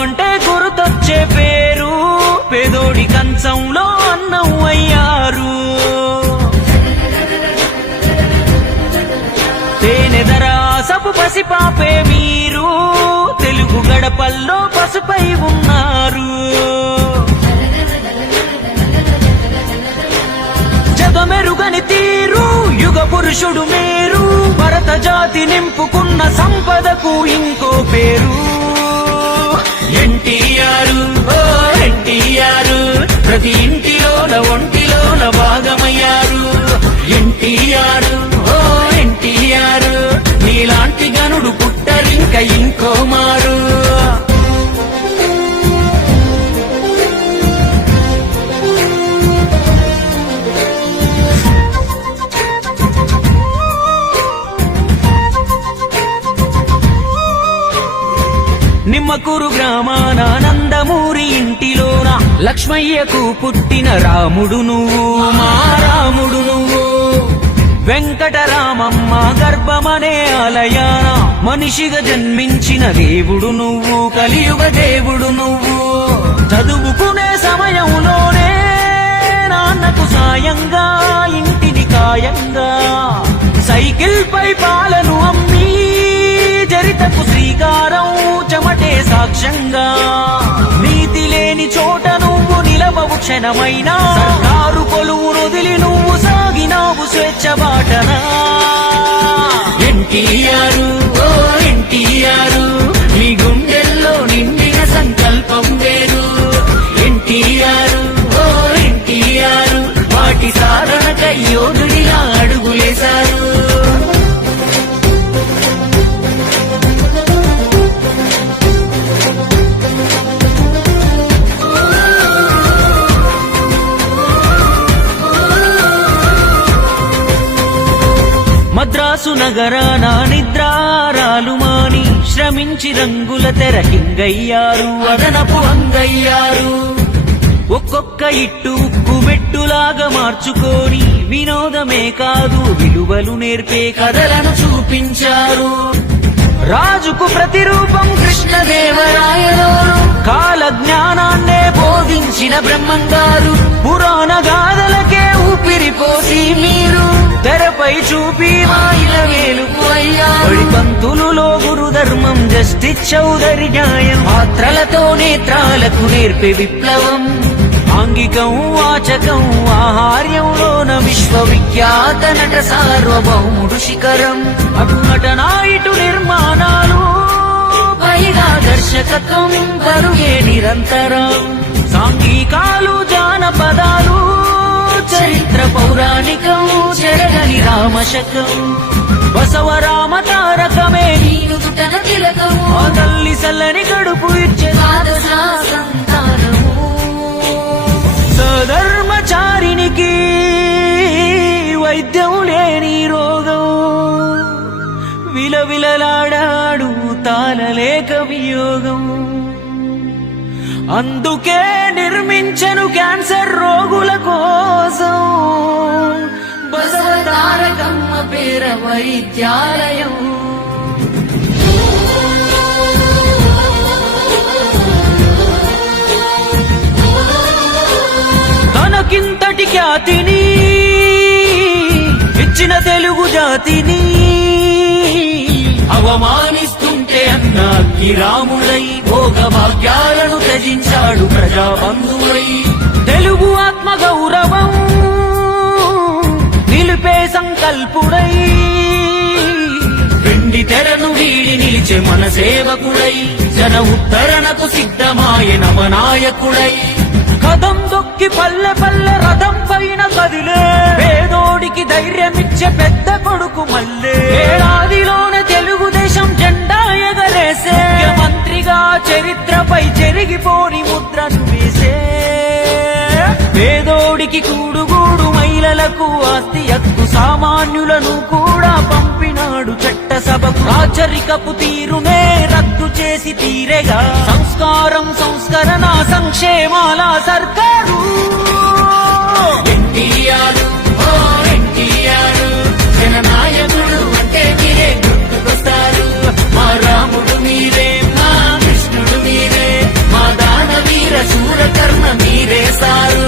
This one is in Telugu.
అంటే గుర్తొచ్చే పేరు పేదోడి కంచంలో అన్నం అయ్యారు. తేనెదరాసపు పసిపాపే మీరు తెలుగు గడపల్లో పసుపై ఉన్నారు. జగమెరుగని తీరు యుగ పురుషుడు మీరు భరత జాతి నింపుకున్న సంపదకు ఇంకో పేరు ఎన్టీఆర్. ఓ ఎన్టీఆర్ ప్రతి ఇంటిలోన ఒంటిలోన భాగమయ్యారు. ఎన్టీఆర్ ఓ ఎన్టీఆర్ నీలాంటి గనుడు పుట్టరింక ఇంకో మారు. నిమ్మకూరు గ్రామాన నందమూరి ఇంటిలోన లక్ష్మయ్యకు పుట్టిన రాముడు నువ్వు, మా రాముడు నువ్వు. వెంకటరామమ్మ గర్భమనే ఆలయాన మనిషిగా జన్మించిన దేవుడు నువ్వు, కలియుగ దేవుడు నువ్వు. చదువుకునే సమయంలోనే నాన్నకు సాయంగా ఇంటిని కాయంగా సైకిల్ పై పాలను అమ్మి చరితకు శ్రీకారం చెమటే సాక్ష్యంగా. నీతి లేని చోట నువ్వు నిలవవు క్షణమైనా సర్కారు కొలువు వదిలి నువ్వు సాగినావు స్వేచ్ఛ బాటనా. ఎన్టీఆర్ ఓ ఎన్టీఆర్ నీ గుండెల్లో నిండిన సంకల్పం వేరు. ఎన్టీఆర్ ఓ ఎన్టీఆర్ వాటి సాధనకై యోధుడిలా అడుగులేశారు. మద్రాసు నగరాన నిద్రారాలు మాని శ్రమించి రంగుల తెరకింగయ్యారు, అదనపు అంగయ్యారు. ఒక్కొక్క ఇట్టు ఉక్కు మెట్టులాగా మార్చుకొని వినోదమే కాదు విలువలు నేర్పే కథలను చూపించారు. రాజుకు ప్రతిరూపం కృష్ణదేవరాయలోను కాల జ్ఞానాన్నే బోధించిన బ్రహ్మంగారు. పురాణ గాథలకే ఊపిరిపోసి మీరు తెరపై చూపి మాయిల వేలుకు అయ్యారు. పంతులులో గురుధర్మం జస్టిస్ చౌదరి న్యాయం పాత్రలతో నేత్రాలకు నేర్పే విప్లవం. ఆంగికం వాచకం ఆహార్యంలోన విశ్వవిఖ్యాత నట సార్వభౌముడు శిఖరం. అటు నటనా ఇటు నిర్మాణాలు పైగా దర్శకత్వం బరుగే నిరంతరం. సాంఘికాలు జానపదాలు చరిత్ర పౌరాణికం చెరగని రామశకం. బసవరామ తారకమే నీను పుట్టన తిలకము, ఆ తల్లి సల్లని కడుపు ఇచ్చే సంతానము. సధర్మచారినికి వైద్యం లేని రోగం విలవిలలాడాడు తాళలేక వియోగం. అందుకే నిర్మించను క్యాన్సర్ రోగుల కోసం బసవ తారకమ్మ పేర వైద్యాలయం. తనకింతటి ఖ్యాతిని ఇచ్చిన తెలుగు జాతిని అవమానిస్తుంటే అన్నాకి రాముడై భోగ భాగ్యాలను త్యజించాడు ప్రజాబంధువై. తెలుగు ఆత్మ గౌరవం నిలిపే సంకల్పుడై వెండి తెరను వీడి నిలిచే మన సేవకుడై జన ఉత్తరణకు సిద్ధమాయ నవనాయకుడై. కదం దొక్కి పల్లె పల్లె రథం పైన కదిలే పేదోడికి ధైర్యమిచ్చే పెద్ద కొడుకు మల్లే. ఏడాదిలోనే తెలుగుదేశం జెండా ఎగరేసే మంత్రిగా చరిత్రపై చెరిగిపోని ముద్రను వేసే. పేదోడికి కూడుగూడు మహిళలకు ఆస్తి హక్కు సామాన్యులను కూడా పంపినాడు చట్టసభకు. రాచరికపు తీరునే రద్దు చేసి తీరేగా సంస్కారం సంస్కరణ సంక్షేమాల సర్కారు. ఎన్టీఆర్ ఓ ఎన్టీఆర్ జననాయకుడు అంటే మీరే గుర్తుకొస్తారు. మా రాముడు మీరే, మా కృష్ణుడు మీరే, వీర శూర కర్ణ మీరే సారు